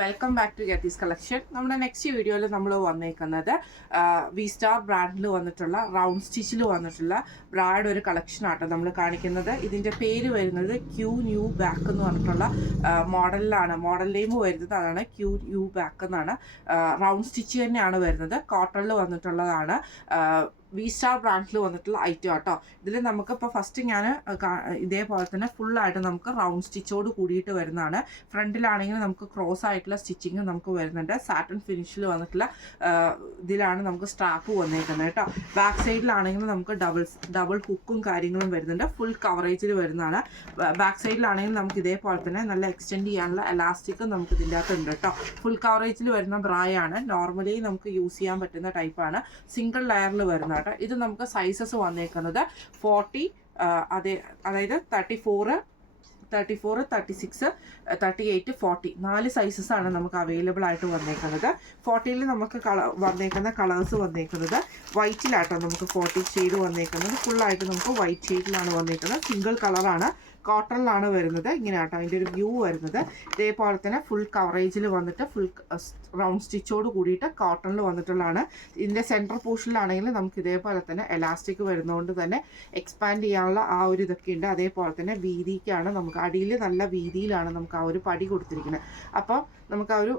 Welcome back to ഗെത്തീസ് collection. നമ്മുടെ next വീഡിയോയിൽ നമ്മൾ വന്നേക്കുന്നത് വി സ്റ്റാർ ബ്രാൻഡിൽ വന്നിട്ടുള്ള റൗണ്ട് സ്റ്റിച്ചിൽ വന്നിട്ടുള്ള ബ്രാഡ് ഒരു കളക്ഷൻ ആട്ടോ നമ്മൾ കാണിക്കുന്നത്. ഇതിൻ്റെ പേര് വരുന്നത് ക്യൂ ന്യൂ ബാക്ക് എന്ന് പറഞ്ഞിട്ടുള്ള മോഡലിലാണ്. മോഡൽ നെയിം വരുന്നത് അതാണ്, ക്യൂ ന്യൂ ബാക്ക് എന്നാണ്. റൗണ്ട് സ്റ്റിച്ച് തന്നെയാണ് വരുന്നത്. കോട്ടണിൽ വന്നിട്ടുള്ളതാണ്. വി സ്റ്റാർ ബ്രാൻഡിൽ വന്നിട്ടുള്ള ഐറ്റം ആട്ടോ. ഇതിൽ നമുക്കിപ്പോൾ ഫസ്റ്റ് ഞാൻ ഇതേപോലെ തന്നെ ഫുള്ളായിട്ട് നമുക്ക് റൗണ്ട് സ്റ്റിച്ചോട് കൂടിയിട്ട് വരുന്നതാണ്. ഫ്രണ്ടിലാണെങ്കിൽ നമുക്ക് ക്രോസ് ആയിട്ടുള്ള സ്റ്റിച്ചിങ് നമുക്ക് വരുന്നുണ്ട്. സാറ്റൻ ഫിനിഷിൽ വന്നിട്ടുള്ള ഇതിലാണ് നമുക്ക് സ്ട്രാപ്പ് വന്നേക്കുന്നത് കേട്ടോ. ബാക്ക് സൈഡിലാണെങ്കിൽ നമുക്ക് ഡബിൾ ഹുക്കും കാര്യങ്ങളും വരുന്നുണ്ട്. ഫുൾ കവറേജിൽ വരുന്നതാണ്. ബാക്ക് സൈഡിലാണെങ്കിൽ നമുക്ക് ഇതേപോലെ തന്നെ നല്ല എക്സ്റ്റെൻഡ് ചെയ്യാനുള്ള എലാസ്റ്റിക്കും നമുക്ക് ഇതിൻ്റെ അകത്ത് ഉണ്ട് കേട്ടോ. ഫുൾ കവറേജിൽ വരുന്ന ബ്രായാണ്. നോർമലി നമുക്ക് യൂസ് ചെയ്യാൻ പറ്റുന്ന ടൈപ്പാണ്. സിംഗിൾ ലെയറിൽ വരുന്ന കേട്ടോ. ഇത് നമുക്ക് സൈസസ് വന്നേക്കുന്നത് 40 അതായത് 34, 36, 38, 40 4 സൈസസ് ആണ് നമുക്ക് അവൈലബിൾ ആയിട്ട് വന്നേക്കുന്നത്. 40ൽ നമുക്ക് വന്നേക്കുന്ന കളേഴ്സ് വന്നേക്കുന്നത് വൈറ്റിലാട്ടോ. നമുക്ക് 40 ഷെയ്ഡ് വന്നേക്കുന്നത് ഫുള്ളായിട്ട് നമുക്ക് വൈറ്റ് ഷെയ്ഡിലാണ് വന്നേക്കുന്നത്. സിംഗിൾ കളറാണ്, കോട്ടണിലാണ് വരുന്നത്. ഇങ്ങനെ ആട്ടോ അതിൻ്റെ ഒരു വ്യൂ വരുന്നത്. ഇതേപോലെ തന്നെ ഫുൾ കവറേജിൽ വന്നിട്ട് ഫുൾ റൗണ്ട് സ്റ്റിച്ചോട് കൂടിയിട്ട് കോട്ടണിൽ വന്നിട്ടുള്ളതാണ്. ഇതിൻ്റെ സെൻട്രൽ പോർഷനിലാണെങ്കിൽ നമുക്ക് ഇതേപോലെ തന്നെ എലാസ്റ്റിക് വരുന്നതുകൊണ്ട് തന്നെ എക്സ്പാൻഡ് ചെയ്യാനുള്ള ആ ഒരു ഇതൊക്കെ ഉണ്ട്. അതേപോലെ തന്നെ വീതിക്കാണ് നമുക്ക് അടിയിൽ നല്ല വീതിയിലാണ് നമുക്ക് ആ ഒരു പടി കൊടുത്തിരിക്കുന്നത്. അപ്പോൾ നമുക്ക് ആ ഒരു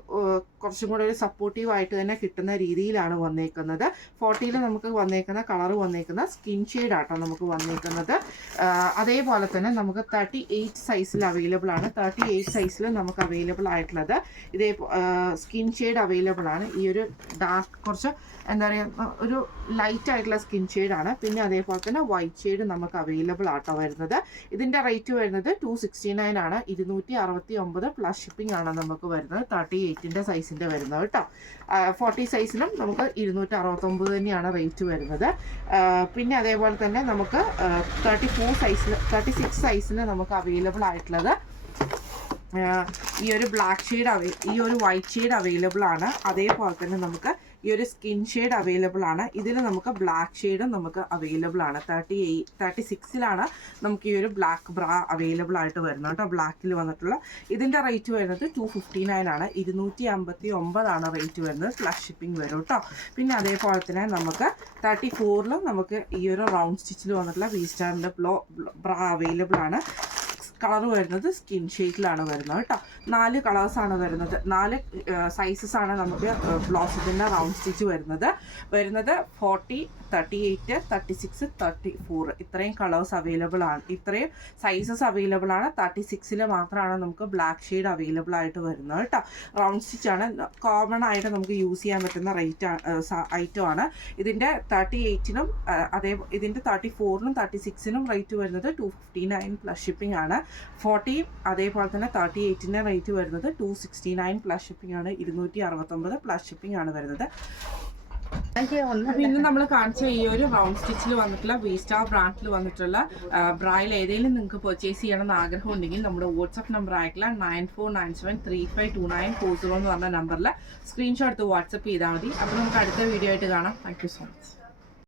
കുറച്ചും കൂടെ ഒരു സപ്പോർട്ടീവ് ആയിട്ട് തന്നെ കിട്ടുന്ന രീതിയിലാണ് വന്നേക്കുന്നത്. 40ൽ നമുക്ക് വന്നേക്കുന്ന കളർ വന്നേക്കുന്ന സ്കിൻ ഷെയ്ഡ് ആട്ടോ നമുക്ക് വന്നേക്കുന്നത്. അതേപോലെ തന്നെ നമുക്ക് 38 സൈസിൽ അവൈലബിൾ ആണ്. 38 സൈസിൽ നമുക്ക് അവൈലബിൾ ആയിട്ടുള്ളത് ഇതേ സ്കിൻ ഷെയ്ഡ് അവൈലബിൾ ആണ്. ഈ ഒരു ഡാർക്ക് കുറച്ച് എന്താ പറയുക ഒരു ലൈറ്റ് ആയിട്ടുള്ള സ്കിൻ ഷെയ്ഡാണ്. പിന്നെ അതേപോലെ തന്നെ വൈറ്റ് ഷെയ്ഡ് നമുക്ക് അവൈലബിൾ ആട്ടോ വരുന്നത്. ഇതിൻ്റെ റേറ്റ് വരുന്നത് 269 ആണ്. 269 പ്ലസ് ഷിപ്പിംഗ് ആണ് നമുക്ക് വരുന്നത്. 38ൻ്റെ സൈസിൻ്റെ വരുന്നത് കേട്ടോ. 40 സൈസിലും നമുക്ക് 269 തന്നെയാണ് റേറ്റ് വരുന്നത്. പിന്നെ അതേപോലെ തന്നെ നമുക്ക് 36 സൈസിൽ നമുക്ക് അവൈലബിൾ ആയിട്ടുള്ളത് ഈ ഒരു ബ്ലാക്ക് ഷെയ്ഡ് ഈ ഒരു വൈറ്റ് ഷെയ്ഡ് അവൈലബിൾ ആണ്. അതേപോലെ തന്നെ നമുക്ക് ഈ ഒരു സ്കിൻ ഷെയ്ഡ് അവൈലബിൾ ആണ്. ഇതിൽ നമുക്ക് ബ്ലാക്ക് ഷെയ്ഡും നമുക്ക് അവൈലബിൾ ആണ്. 36ലാണ് നമുക്ക് ഈ ഒരു ബ്ലാക്ക് ബ്രാ അവൈലബിൾ ആയിട്ട് വരുന്നത് കേട്ടോ. ബ്ലാക്കിൽ വന്നിട്ടുള്ള ഇതിൻ്റെ റേറ്റ് വരുന്നത് 259 ആണ്. 259 ആണ് റേറ്റ് വരുന്നത്. പ്ലസ് ഷിപ്പിംഗ് വരും കേട്ടോ. പിന്നെ അതേപോലെ തന്നെ നമുക്ക് 34ലും നമുക്ക് ഈ ഒരു റൗണ്ട് സ്റ്റിച്ചിൽ വന്നിട്ടുള്ള വി സ്റ്റാറിൻ്റെ ബ്രാ അവൈലബിൾ ആണ്. കളർ വരുന്നത് സ്കിൻ ഷെയ്ഡിലാണ് വരുന്നത് കേട്ടോ. 4 കളേഴ്സാണ് വരുന്നത്. 4 സൈസസ് ആണ് നമുക്ക് ബ്ലൗസിൻ്റെ റൗണ്ട് സ്റ്റിച്ച് വരുന്നത് 40, 38, 36, 34 ഇത്രയും കളേഴ്സ് അവൈലബിൾ ആണ്. ഇത്രയും സൈസസ് അവൈലബിൾ ആണ്. 36ൽ മാത്രമാണ് നമുക്ക് ബ്ലാക്ക് ഷെയ്ഡ് അവൈലബിൾ ആയിട്ട് വരുന്നത് കേട്ടോ. റൗണ്ട് സ്റ്റിച്ചാണ്. കോമൺ ആയിട്ട് നമുക്ക് യൂസ് ചെയ്യാൻ പറ്റുന്ന ഐറ്റം ആണ്. ഇതിൻ്റെ 38നും ഇതിൻ്റെ 34നും 36നും റേറ്റ് വരുന്നത് 259 പ്ലസ് ഷിപ്പിംഗ് ആണ്. 40 അതേപോലെ തന്നെ 38ൻ്റെ റേറ്റ് വരുന്നത് 269 പ്ലസ് ഷിപ്പിംഗ് ആണ്. 269 പ്ലസ് ഷിപ്പിംഗ് ആണ് വരുന്നത്. പിന്നെ നമ്മൾ കാണിച്ച ഈ ഒരു റൗണ്ട് സ്റ്റിച്ചിൽ വന്നിട്ടുള്ള വി സ്റ്റാർ ബ്രാൻഡിൽ വന്നിട്ടുള്ള ബ്രായിൽ ഏതെങ്കിലും നിങ്ങൾക്ക് പർച്ചേസ് ചെയ്യണമെന്ന് ആഗ്രഹം ഉണ്ടെങ്കിൽ നമ്മുടെ വാട്സ്ആപ്പ് നമ്പർ ആയിട്ടുള്ള 9497352940 എന്ന് പറഞ്ഞ നമ്പറിൽ സ്ക്രീൻഷോട്ട് എടുത്ത് വാട്സ്ആപ്പ് ചെയ്താൽ മതി. അപ്പോൾ നമുക്ക് അടുത്ത വീഡിയോ ആയിട്ട് കാണാം. Thank you so much.